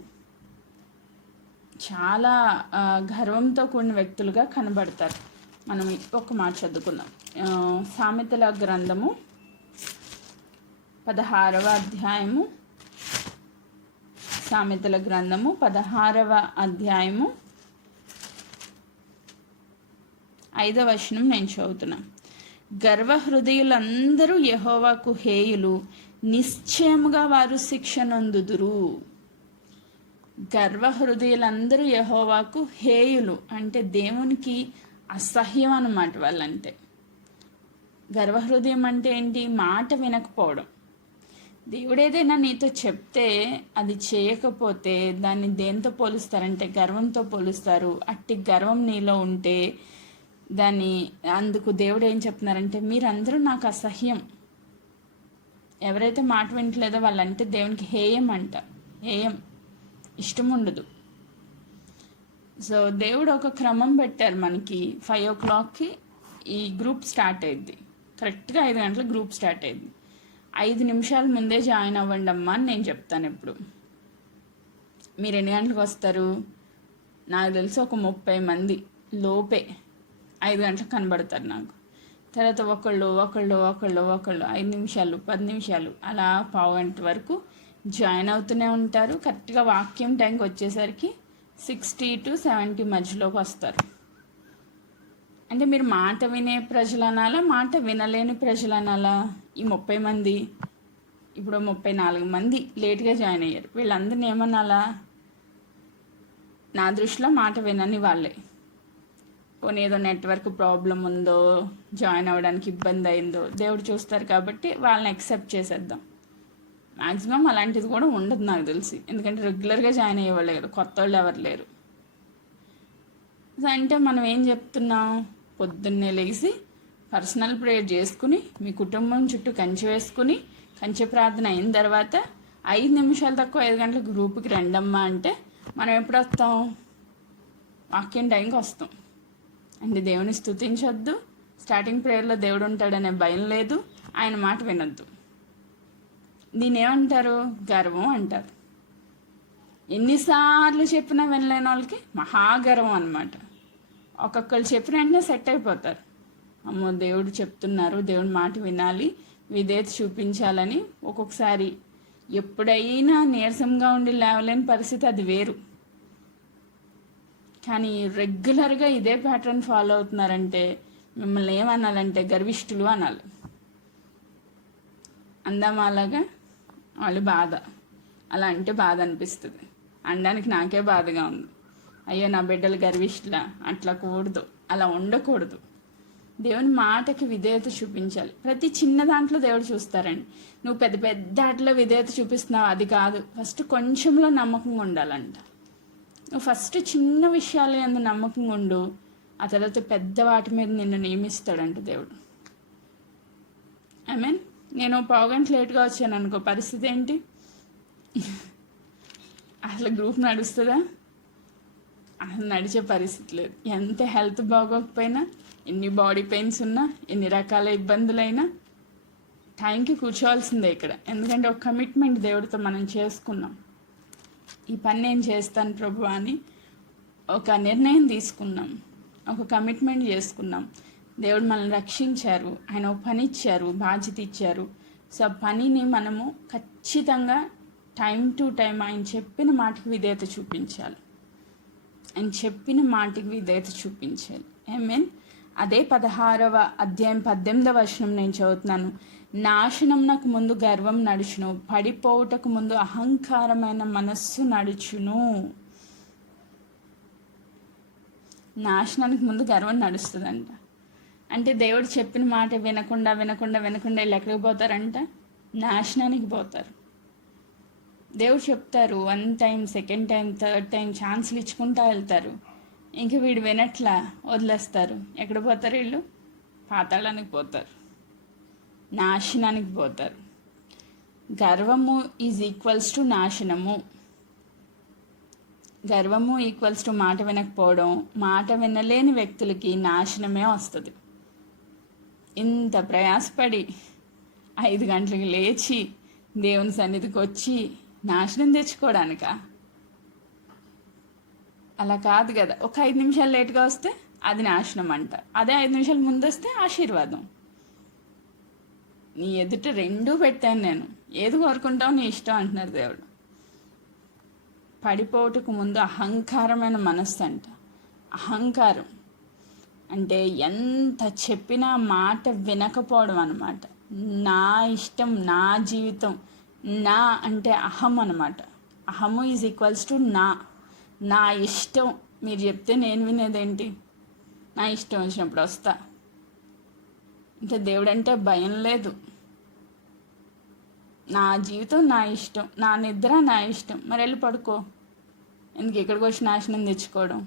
చాలా గర్వంతో కూడిన వ్యక్తులుగా కనబడతారు. మనం ఒక మాట చదువుకుందాం. సామెతల గ్రంథము 16వ అధ్యాయము, సామెతల గ్రంథము 16వ అధ్యాయము 5వ వచనం నేను చదువుతున్నాను. గర్వహృదయులందరూ యెహోవాకు హేయులు, నిశ్చయముగా వారు శిక్ష నొందుదురు. గర్వహృదయులందరూ యెహోవాకు హేయులు అంటే దేవునికి అసహ్యం అన్నమాట వాళ్ళంటే. గర్వహృదయం అంటే ఏంటి, మాట వినకపోవడం. దేవుడు ఏదైనా నీతో చెప్తే అది చేయకపోతే దాన్ని దేంతో పోలుస్తారంటే గర్వంతో పోలుస్తారు. అట్టి గర్వం నీలో ఉంటే అందుకు దేవుడు ఏం చెప్తున్నారంటే, మీరందరూ నాకు అసహ్యం. ఎవరైతే మాట వింటలేదో వాళ్ళంటే దేవునికి హేయం అంట. హేయం, ఇష్టం ఉండదు. సో దేవుడు ఒక క్రమం పెట్టారు మనకి. 5 o'clockకి ఈ గ్రూప్ స్టార్ట్ అయ్యింది. కరెక్ట్గా 5 గంటలకు గ్రూప్ స్టార్ట్ అయ్యింది. 5 నిమిషాల ముందే జాయిన్ అవ్వండి అమ్మా అని నేను చెప్తాను ఎప్పుడు. మీరు ఎన్ని గంటలకు వస్తారు? నాకు తెలిసి ఒక 30 మంది లోపే 5 గంటలకు కనబడతారు నాకు. తర్వాత ఒకళ్ళు 5 నిమిషాలు 10 నిమిషాలు అలా పావు గంట వరకు జాయిన్ అవుతూనే ఉంటారు. కరెక్ట్గా వాక్యం టైంకి వచ్చేసరికి 60 to 70 మధ్యలోకి వస్తారు. అంటే మీరు మాట వినే ప్రజలు అనాలా, మాట వినలేని ప్రజలు అనాలా? ఈ 30 మంది, ఇప్పుడు 34 మంది లేట్గా జాయిన్ అయ్యారు. వీళ్ళందరినీ ఏమనాలా? నా దృష్టిలో మాట వినని వాళ్ళే. పోనీ ఏదో నెట్వర్క్ ప్రాబ్లం ఉందో, జాయిన్ అవ్వడానికి ఇబ్బంది అయిందో దేవుడు చూస్తారు కాబట్టి వాళ్ళని యాక్సెప్ట్ చేసేద్దాం. మ్యాక్సిమం అలాంటిది కూడా ఉండదు నాకు తెలిసి, ఎందుకంటే రెగ్యులర్గా జాయిన్ అయ్యేవాళ్ళే కదా, కొత్త వాళ్ళు ఎవరు లేరు. అంటే మనం ఏం చెప్తున్నాం, పొద్దున్నే లేచి పర్సనల్ ప్రేయర్ చేసుకుని మీ కుటుంబం చుట్టూ కంచె వేసుకుని కంచె ప్రార్థన అయిన తర్వాత 5 నిమిషాలు తక్కువ 5 గంటలకు గ్రూప్కి రండమ్మా అంటే మనం ఎప్పుడు వస్తాం? వాక్యం టైంకి వస్తాం. అంటే దేవుని స్తుతించొద్దు, స్టార్టింగ్ ప్రేయర్లో దేవుడు ఉంటాడనే భయం లేదు, ఆయన మాట వినొద్దు. దీని ఏమంటారు? గర్వం అంటారు. ఎన్నిసార్లు చెప్పినా వినలేని వాళ్ళకి మహాగర్వం అన్నమాట. ఒక్కొక్కరు చెప్పిన వెంటనే సెట్ అయిపోతారు. అమ్మో దేవుడు చెప్తున్నారు, దేవుడి మాట వినాలి, విధేయత చూపించాలని. ఒక్కొక్కసారి ఎప్పుడైనా నీరసంగా ఉండి లేవలేని పరిస్థితి, అది వేరు. కానీ రెగ్యులర్గా ఇదే ప్యాటర్న్ ఫాలో అవుతున్నారంటే మిమ్మల్ని ఏమనాలంటే గర్విష్ఠులు అనాలి. అందమాలాగా వాళ్ళు బాధ, అలా అంటే బాధ అనిపిస్తుంది. అనడానికి నాకే బాధగా ఉంది. అయ్యో నా బిడ్డలు గర్విష్ఠులా, అట్లా కూడదు, అలా ఉండకూడదు. దేవుని మాటకి విధేయత చూపించాలి. ప్రతి చిన్న దాంట్లో దేవుడు చూస్తారండి. నువ్వు పెద్ద పెద్ద వాటిలో విధేయత చూపిస్తున్నావు, అది కాదు. ఫస్ట్ కొంచెంలో నమ్మకంగా ఉండాలంట. నువ్వు ఫస్ట్ చిన్న విషయాలు ఎందు నమ్మకంగా ఉండు, ఆ తర్వాత పెద్ద వాటి మీద నిన్ను నియమిస్తాడంట దేవుడు. ఐ మీన్ నేను పావుగంట లేట్గా వచ్చాను అనుకో, పరిస్థితి ఏంటి? అసలు గ్రూప్ నడుస్తుందా? అసలు నడిచే పరిస్థితి లేదు. ఎంత హెల్త్ బాగోకపోయినా, ఎన్ని బాడీ పెయిన్స్ ఉన్నా, ఎన్ని రకాల ఇబ్బందులైనా టైంకి కూర్చోవాల్సిందే ఇక్కడ. ఎందుకంటే ఒక కమిట్మెంట్ దేవుడితో మనం చేసుకున్నాం. ఈ పని నేను చేస్తాను ప్రభు అని ఒక నిర్ణయం తీసుకున్నాం, ఒక కమిట్మెంట్ చేసుకున్నాం. దేవుడు మనల్ని రక్షించారు, ఆయన ఒక పని ఇచ్చారు, బాధ్యత ఇచ్చారు. సో పనిని మనము ఖచ్చితంగా టైం టు టైం ఆయన చెప్పిన మాటకి విధేయత చూపించాలి. ఆయన చెప్పిన మాటకి విధేయత చూపించాలి. మీన్ అదే 16వ అధ్యాయం 18వ వచనం నేను చదువుతున్నాను. నాశనం నాకు ముందు గర్వం నడుచును, పడిపోవుటకు ముందు అహంకారమైన మనస్సు నడుచును. నాశనానికి ముందు గర్వం నడుస్తుందంట. అంటే దేవుడు చెప్పిన మాట వినకుండా వినకుండా వినకుండా వీళ్ళు ఎక్కడికి పోతారంట? నాశనానికి పోతారు. దేవుడు చెప్తారు 1 time, 2nd time, 3rd time ఛాన్స్లు ఇచ్చుకుంటా వెళ్తారు. ఇంక వీడు వినట్లా వదిలేస్తారు. ఎక్కడ పోతారు వీళ్ళు? పాతాళానికి పోతారు, నాశనానికి పోతారు. గర్వము ఈజ్ ఈక్వల్స్ టు నాశనము. గర్వము ఈక్వల్స్ టు మాట వినకపోవడం. మాట వినలేని వ్యక్తులకి నాశనమే వస్తుంది. ఇంత ప్రయాసపడి 5 గంటలకు లేచి దేవుని సన్నిధికి వచ్చి నాశనం తెచ్చుకోవడానికా? అలా కాదు కదా. ఒక 5 నిమిషాలు లేట్గా వస్తే అది నాశనం అంట. అదే 5 నిమిషాలు ముందు వస్తే ఆశీర్వాదం. నీ ఎదుట 2 పెట్టాను నేను, ఏది కోరుకుంటావు నీ ఇష్టం అంటున్నారు దేవుడు. పడిపోవటకు ముందు అహంకారమైన మనస్సు అంట. అహంకారం అంటే ఎంత చెప్పినా మాట వినకపోవడం అన్నమాట. నా ఇష్టం, నా జీవితం, నా అంటే అహం అన్నమాట. అహము ఈజ్ ఈక్వల్స్ టు నా ఇష్టం. మీరు చెప్తే నేను వినేదేంటి? నా ఇష్టం వచ్చినప్పుడు వస్తా. అంటే దేవుడంటే భయం లేదు. నా జీవితం నా ఇష్టం, నా నిద్ర నా ఇష్టం. మరి వెళ్ళి పడుకో. ఎందుకు ఇక్కడికి వచ్చి నాశనం తెచ్చుకోవడం?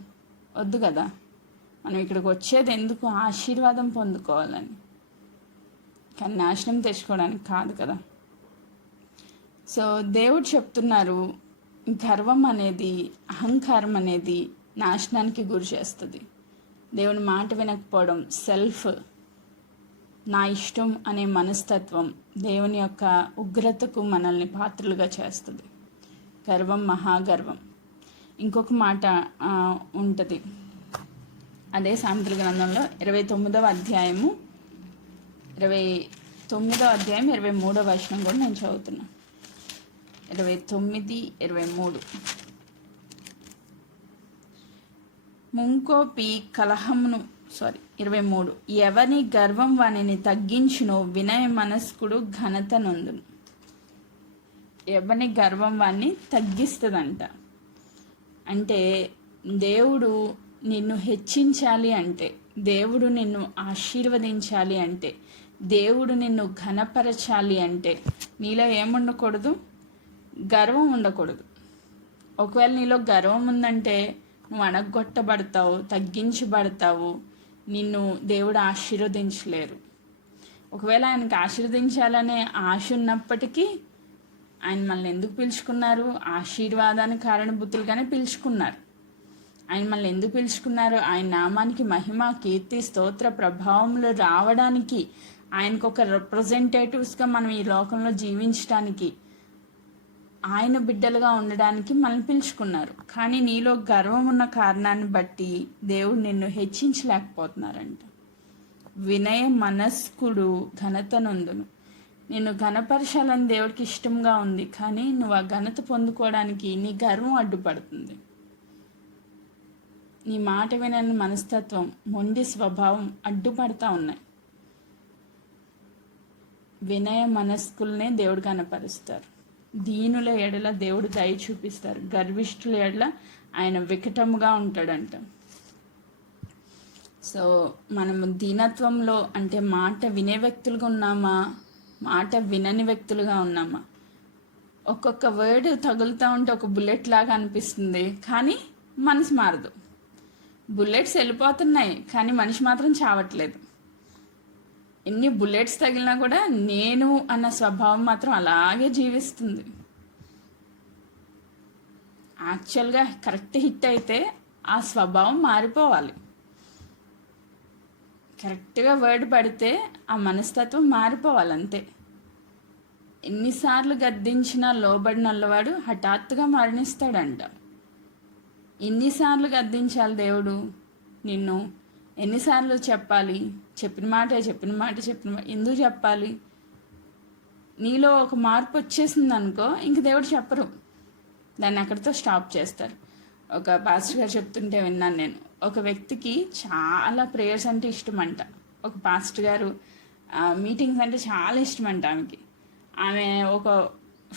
వద్దు కదా. మనం ఇక్కడికి వచ్చేది ఎందుకు? ఆశీర్వాదం పొందుకోవాలని, కానీ నాశనం తెచ్చుకోవడానికి కాదు కదా. సో దేవుడు చెప్తున్నారు, గర్వం అనేది, అహంకారం అనేది నాశనానికి గురి చేస్తుంది. దేవుని మాట వినకపోవడం, సెల్ఫ్, నా ఇష్టం అనే మనస్తత్వం దేవుని యొక్క ఉగ్రతకు మనల్ని పాత్రలుగా చేస్తుంది. గర్వం, మహాగర్వం. ఇంకొక మాట ఉంటుంది, అదే సామెతల గ్రంథంలో 29వ అధ్యాయము 23వ వచనం కూడా నేను చదువుతున్నా. 29:23. ముంకోపి కలహమును 23. ఎవని గర్వం వానిని తగ్గించునో వినయ మనస్కుడు ఘనత నొందును. ఎవని గర్వం వాణ్ణి తగ్గిస్తుందంట. అంటే దేవుడు నిన్ను హెచ్చించాలి అంటే, దేవుడు నిన్ను ఆశీర్వదించాలి అంటే, దేవుడు నిన్ను ఘనపరచాలి అంటే నీలో ఏముండకూడదు? గర్వం ఉండకూడదు. ఒకవేళ నీలో గర్వం ఉందంటే నువ్వు అణగొట్టబడతావు, తగ్గించబడతావు, నిన్ను దేవుడు ఆశీర్వదించలేరు. ఒకవేళ ఆయనకు ఆశీర్వదించాలనే ఆశ ఉన్నప్పటికీ ఆయన మనల్ని ఎందుకు పిలుచుకున్నారు? ఆశీర్వాదానికి కారణభూతులుగానే పిలుచుకున్నారు. ఆయన మనల్ని ఎందుకు పిలుచుకున్నారు? ఆయన నామానికి మహిమ, కీర్తి, స్తోత్ర ప్రభావములు రావడానికి, ఆయనకు ఒక రిప్రజెంటేటివ్స్గా మనం ఈ లోకంలో జీవించడానికి, ఆయన బిడ్డలుగా ఉండడానికి మనల్ని పిలుచుకున్నారు. కానీ నీలో గర్వం ఉన్న కారణాన్ని బట్టి దేవుడు నిన్ను హెచ్చించలేకపోతున్నారంట. వినయ మనస్కుడు ఘనత నొందును. నిన్ను ఘనపరచాలని దేవుడికి ఇష్టంగా ఉంది, కానీ నువ్వు ఆ ఘనత పొందుకోవడానికి నీ గర్వం అడ్డుపడుతుంది. నీ మాట వినని మనస్తత్వం, మొండి స్వభావం అడ్డుపడతా ఉన్నాయి. వినయ మనస్కులనే దేవుడు కనపరుస్తారు. దీనుల ఎడల దేవుడు దయ చూపిస్తారు. గర్విష్ఠుల ఎడల ఆయన వికటముగా ఉంటాడంట. సో మనము దీనత్వంలో అంటే మాట వినే వ్యక్తులుగా ఉన్నామా, మాట వినని వ్యక్తులుగా ఉన్నామా? ఒక్కొక్క వర్డ్ తగులుతూ ఉంటే ఒక బుల్లెట్ లాగా అనిపిస్తుంది, కానీ మనసు మారదు. బుల్లెట్స్ వెళ్ళిపోతున్నాయి, కానీ మనిషి మాత్రం చావట్లేదు. ఎన్ని బుల్లెట్స్ తగిలినా కూడా నేను అన్న స్వభావం మాత్రం అలాగే జీవిస్తుంది. యాక్చువల్గా కరెక్ట్ హిట్ అయితే ఆ స్వభావం మారిపోవాలి. కరెక్ట్గా వర్డ్ పడితే ఆ మనస్తత్వం మారిపోవాలి, అంతే. ఎన్నిసార్లు గద్దించినా లోబడినల్లవాడు హఠాత్తుగా మరణిస్తాడంట. ఎన్నిసార్లు గద్దించాలి దేవుడు నిన్ను? ఎన్నిసార్లు చెప్పాలి? చెప్పిన మాట ఎందుకు చెప్పాలి? నీలో ఒక మార్పు వచ్చేసింది అనుకో, ఇంక దేవుడు చెప్పరు, దాన్ని అక్కడితో స్టాప్ చేస్తారు. ఒక పాస్టర్ గారు చెప్తుంటే విన్నాను నేను. ఒక వ్యక్తికి చాలా ప్రేయర్స్ అంటే ఇష్టం అంట. ఒక పాస్టర్ గారు మీటింగ్స్ అంటే చాలా ఇష్టం అంట ఆమెకి. ఆమె ఒక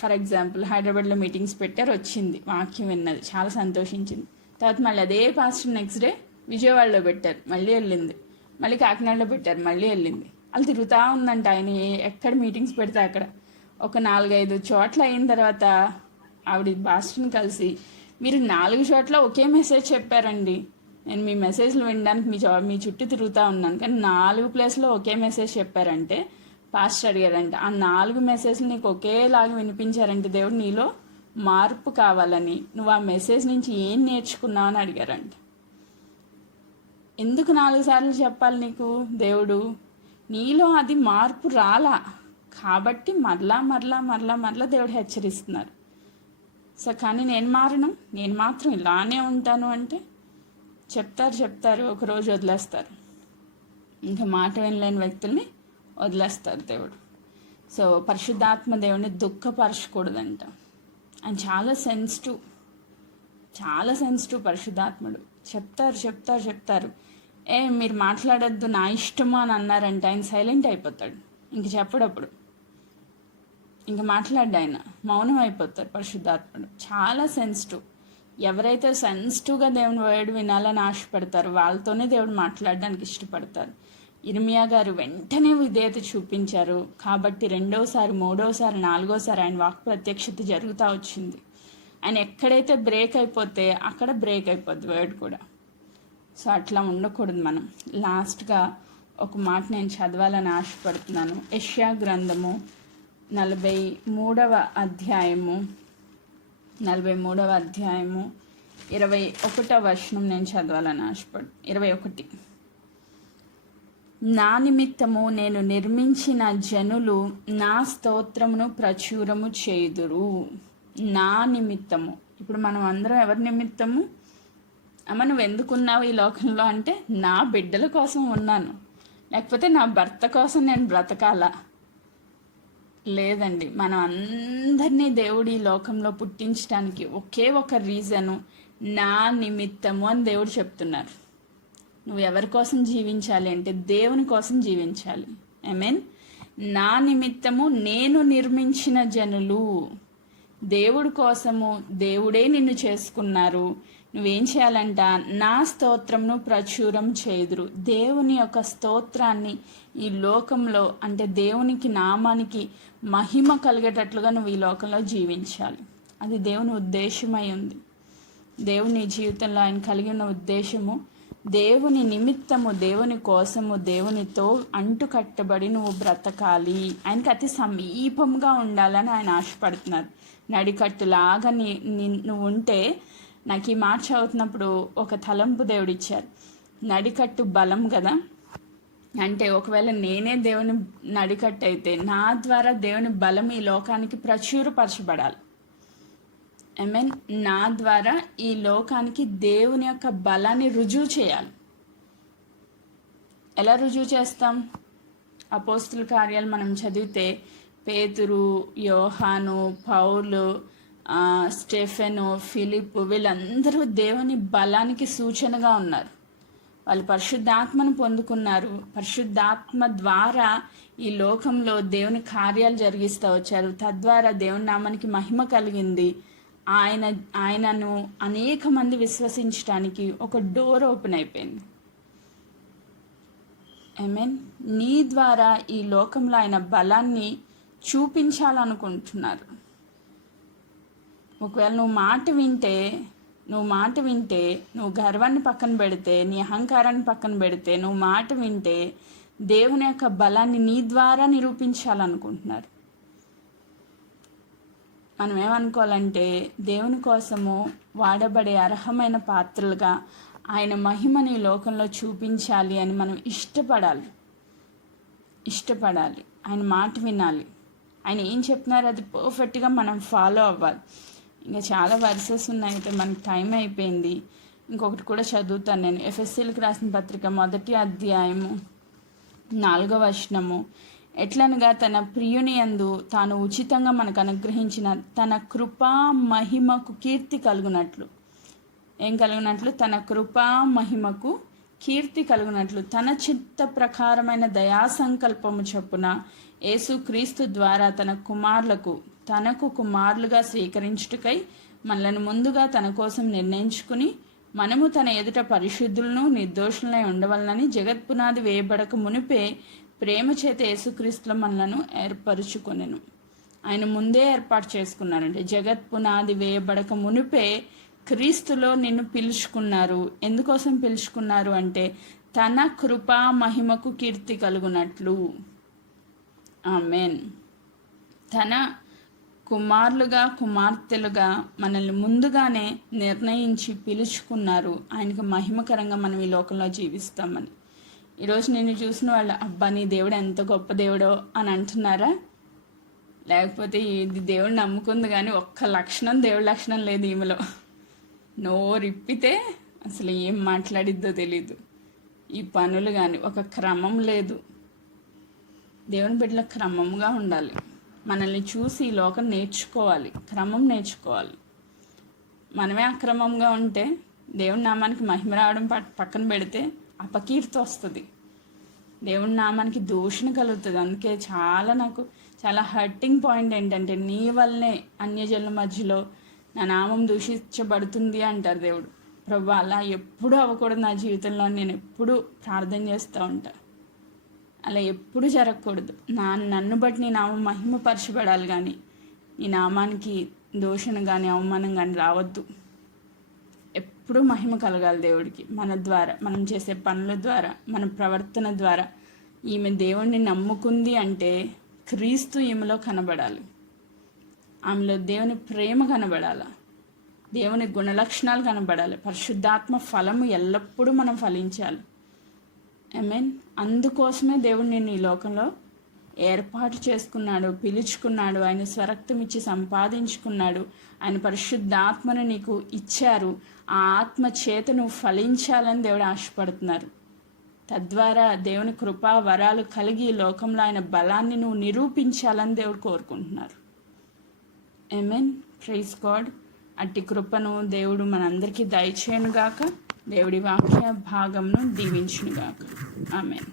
ఫర్ ఎగ్జాంపుల్ హైదరాబాద్లో మీటింగ్స్ పెట్టారు, వచ్చింది, వాక్యం విన్నది, చాలా సంతోషించింది. తర్వాత మళ్ళీ అదే పాస్టర్ నెక్స్ట్ డే విజయవాడలో పెట్టారు, మళ్ళీ వెళ్ళింది. మళ్ళీ కాకినాడలో పెట్టారు, మళ్ళీ వెళ్ళింది. అలా తిరుగుతూ ఉందంట. ఆయన ఎక్కడ మీటింగ్స్ పెడితే అక్కడ ఒక 4-5 చోట్ల అయిన తర్వాత ఆవిడ పాస్టర్ని కలిసి, మీరు 4 చోట్ల ఒకే మెసేజ్ చెప్పారండి, నేను మీ మెసేజ్లు వినడానికి మీ చుట్టూ తిరుగుతూ ఉన్నాను, కానీ 4 ప్లేస్లో ఒకే మెసేజ్ చెప్పారంటే పాస్టర్ అడిగారంట, ఆ 4 మెసేజ్లు నీకు ఒకేలాగా వినిపించారంటే దేవుడు నీలో మార్పు కావాలని, నువ్వు ఆ మెసేజ్ నుంచి ఏం నేర్చుకున్నావు అని అడిగారంట. ఎందుకు 4 సార్లు చెప్పాలి నీకు దేవుడు? నీలో అది మార్పు రాలా కాబట్టి మరలా దేవుడు హెచ్చరిస్తున్నారు. సో కానీ నేను మారను, నేను మాత్రం ఇలానే ఉంటాను అంటే చెప్తారు, ఒకరోజు వదిలేస్తారు. ఇంకా మాట వినలేని వ్యక్తుల్ని వదిలేస్తారు దేవుడు. సో పరిశుద్ధాత్మ దేవుడిని దుఃఖపరచకూడదంట. ఆయన చాలా సెన్సిటివ్ పరిశుద్ధాత్ముడు. చెప్తారు, మీరు మాట్లాడొద్దు, నా ఇష్టమా అని అన్నారంటే ఆయన సైలెంట్ అయిపోతాడు, ఇంక చెప్పడప్పుడు ఇంక మాట్లాడ్డా, ఆయన మౌనం అయిపోతారు. పరిశుద్ధాత్ముడు చాలా సెన్సిటివ్. ఎవరైతే సెన్సిటివ్గా దేవుని వర్డ్ వినాలని ఆశపడతారో వాళ్ళతోనే దేవుడు మాట్లాడడానికి ఇష్టపడతారు. ఇర్మియా గారు వెంటనే విధేయత చూపించారు కాబట్టి 2వసారి 3వసారి 4వసారి ఆయన వాక్ ప్రత్యక్షత జరుగుతూ వచ్చింది. ఆయన ఎక్కడైతే బ్రేక్ అయిపోతే అక్కడ బ్రేక్ అయిపోద్ది వర్డ్ కూడా. సో అట్లా ఉండకూడదు మనం. లాస్ట్గా ఒక మాట నేను చదవాలని ఆశపడుతున్నాను. యెషయా గ్రంథము 43వ అధ్యాయము 21వ వచనం నేను చదవాలని 21. నా నిమిత్తము నేను నిర్మించిన జనులు నా స్తోత్రమును ప్రచురము చేయుదురు. నా నిమిత్తము. ఇప్పుడు మనం అందరం ఎవరి నిమిత్తము? అమ్మ నువ్వు ఎందుకున్నావు ఈ లోకంలో అంటే, నా బిడ్డల కోసం ఉన్నాను, లేకపోతే నా భర్త కోసం నేను బ్రతకాలా? లేదండి, మనం అందరినీ దేవుడు ఈ లోకంలో పుట్టించడానికి ఒకే ఒక రీజను, నా నిమిత్తము అని దేవుడు చెప్తున్నారు. నువ్వు ఎవరి కోసం జీవించాలి అంటే దేవుని కోసం జీవించాలి. ఆమేన్. నా నిమిత్తము నేను నిర్మించిన జనులు, దేవుడి కోసము దేవుడే నిన్ను చేసుకున్నారు. నువ్వేం చేయాలంట? నా స్తోత్రంను ప్రచురం చేయుదురు. దేవుని యొక్క స్తోత్రాన్ని ఈ లోకంలో అంటే దేవునికి నామానికి మహిమ కలిగేటట్లుగా నువ్వు ఈ లోకంలో జీవించాలి. అది దేవుని ఉద్దేశమై ఉంది. దేవుని జీవితంలో ఆయన కలిగి ఉన్న ఉద్దేశము దేవుని నిమిత్తము, దేవుని కోసము, దేవునితో అంటుకట్టబడి నువ్వు బ్రతకాలి. ఆయనకి అతి సమీపంగా ఉండాలని ఆయన ఆశపడుతున్నారు. నడికట్టులాగా నువ్వు ఉంటే, నాకు ఈ మాట చదువుతున్నప్పుడు ఒక తలంపు దేవుడిచ్చారు. నడికట్టు బలం కదా, అంటే ఒకవేళ నేనే దేవుని నడికట్టు అయితే నా ద్వారా దేవుని బలం ఈ లోకానికి ప్రచురపరచబడాలి. ఆమేన్. నా ద్వారా ఈ లోకానికి దేవుని యొక్క బలాన్ని రుజువు చేయాలి. ఎలా రుజువు చేస్తాం? అపోస్తుల కార్యాలు మనం చదివితే పేతురు, యోహాను, పౌలు, స్టెఫెను, ఫిలిప్ వీళ్ళందరూ దేవుని బలానికి సూచనగా ఉన్నారు. వాళ్ళు పరిశుద్ధాత్మను పొందుకున్నారు. పరిశుద్ధాత్మ ద్వారా ఈ లోకంలో దేవుని కార్యాలు జరిగిస్తూ వచ్చారు. తద్వారా దేవుని నామానికి మహిమ కలిగింది. ఆయనను అనేక మంది విశ్వసించడానికి ఒక డోర్ ఓపెన్ అయిపోయింది. ఆమేన్. నీ ద్వారా ఈ లోకంలో ఆయన బలాన్ని చూపించాలనుకుంటున్నారు. ఒకవేళ నువ్వు మాట వింటే నువ్వు గర్వాన్ని పక్కన పెడితే, నీ అహంకారాన్ని పక్కన పెడితే, నువ్వు మాట వింటే దేవుని యొక్క బలాన్ని నీ ద్వారా నిరూపించాలనుకుంటున్నారు. మనం ఏమనుకోవాలంటే, దేవుని కోసము వాడబడే అర్హమైన పాత్రలుగా ఆయన మహిమని ఈ లోకంలో చూపించాలి అని మనం ఇష్టపడాలి. ఆయన మాట వినాలి. ఆయన ఏం చెప్తున్నారో అది పర్ఫెక్ట్గా మనం ఫాలో అవ్వాలి. ఇంకా చాలా వర్సెస్ ఉన్నాయి, అయితే మనకి టైం అయిపోయింది. ఇంకొకటి కూడా చదువుతాను నేను. ఎఫెసీయులకు రాసిన పత్రిక 1వ అధ్యాయము 4వ వచనము. ఎట్లనగా తన ప్రియుని యందు తాను ఉచితంగా మనకు అనుగ్రహించిన తన కృపా మహిమకు కీర్తి కలుగునట్లు. ఏం కలుగునట్లు? తన కృపా మహిమకు కీర్తి కలుగునట్లు తన చిత్త ప్రకారమైన దయా సంకల్పము చొప్పున యేసుక్రీస్తు ద్వారా తనకు కుమారులుగా స్వీకరించుటకై మనలను ముందుగా తన కోసం నిర్ణయించుకుని మనము తన ఎదుట పరిశుద్ధులను నిర్దోషులై ఉండవలనని జగత్పునాది వేయబడక మునిపే ప్రేమ చేత యేసుక్రీస్తులో మనలను ఏర్పరుచుకొనెను. ఆయన ముందే ఏర్పాటు చేసుకున్నారంటే జగత్పునాది వేయబడక మునిపే క్రీస్తులో నిన్ను పిలుచుకున్నారు. ఎందుకోసం పిలుచుకున్నారు అంటే తన కృపా మహిమకు కీర్తి కలుగునట్లు. ఆమేన్. తన కుమారులుగా కుమార్తెలుగా మనల్ని ముందుగానే నిర్ణయించి పిలుచుకున్నారు. ఆయనకు మహిమకరంగా మనం ఈ లోకంలో జీవిస్తామని. ఈరోజు నేను చూసిన వాళ్ళు, అబ్బా నీ దేవుడు ఎంత గొప్ప దేవుడో అని అంటున్నారా? లేకపోతే ఇది దేవుడిని నమ్ముకుంది కానీ ఒక్క లక్షణం దేవుడి లక్షణం లేదు ఈమెలో. నోరిప్పితే అసలు ఏం మాట్లాడిద్దో తెలీదు. ఈ పనులు కానీ ఒక క్రమం లేదు. దేవుని బిడ్డల క్రమంగా ఉండాలి. మనల్ని చూసి ఈ లోకం నేర్చుకోవాలి, క్రమం నేర్చుకోవాలి. మనమే అక్రమంగా ఉంటే దేవుని నామానికి మహిమ రావడం పక్కన పెడితే అపకీర్తి వస్తుంది, దేవుని నామానికి దూషణ కలుగుతుంది. అందుకే నాకు చాలా హర్టింగ్ పాయింట్ ఏంటంటే నీ వల్లనే అన్యజనుల మధ్యలో నా నామం దూషించబడుతుంది అంటారు దేవుడు. ప్రభు అలా ఎప్పుడూ అవ్వకూడదు నా జీవితంలో. నేను ఎప్పుడూ ప్రార్థన చేస్తూ ఉంటా, అలా ఎప్పుడు జరగకూడదు. నన్ను బట్టి నీ నామం మహిమపరచబడాలి, కానీ నీ నామానికి దూషణ కానీ అవమానం కానీ రావద్దు. ఎప్పుడూ మహిమ కలగాలి దేవుడికి. మన ద్వారా, మనం చేసే పనుల ద్వారా, మన ప్రవర్తన ద్వారా. ఈమె దేవుణ్ణి నమ్ముకుంది అంటే క్రీస్తు ఈమెలో కనబడాలి. ఆమెలో దేవుని ప్రేమ కనబడాలి, దేవుని గుణలక్షణాలు కనబడాలి, పరిశుద్ధాత్మ ఫలము ఎల్లప్పుడూ మనం ఫలించాలి. ఆమేన్. అందుకోసమే దేవుడు నిన్ను ఈ లోకంలో ఏర్పాటు చేసుకున్నాడు, పిలుచుకున్నాడు. ఆయన స్వరక్తం ఇచ్చి సంపాదించుకున్నాడు. ఆయన పరిశుద్ధాత్మను నీకు ఇచ్చారు. ఆ ఆత్మ చేత నువ్వు ఫలించాలని దేవుడు ఆశపడుతున్నారు. తద్వారా దేవుని కృపా వరాలు కలిగి ఈ లోకంలో ఆయన బలాన్ని నువ్వు నిరూపించాలని దేవుడు కోరుకుంటున్నారు. ఆమేన్. Praise God. అట్టి కృపను దేవుడు మనందరికీ దయచేయనుగాక. దేవుడి వాక్య భాగంను దీవించునుగాక. ఆమేన్.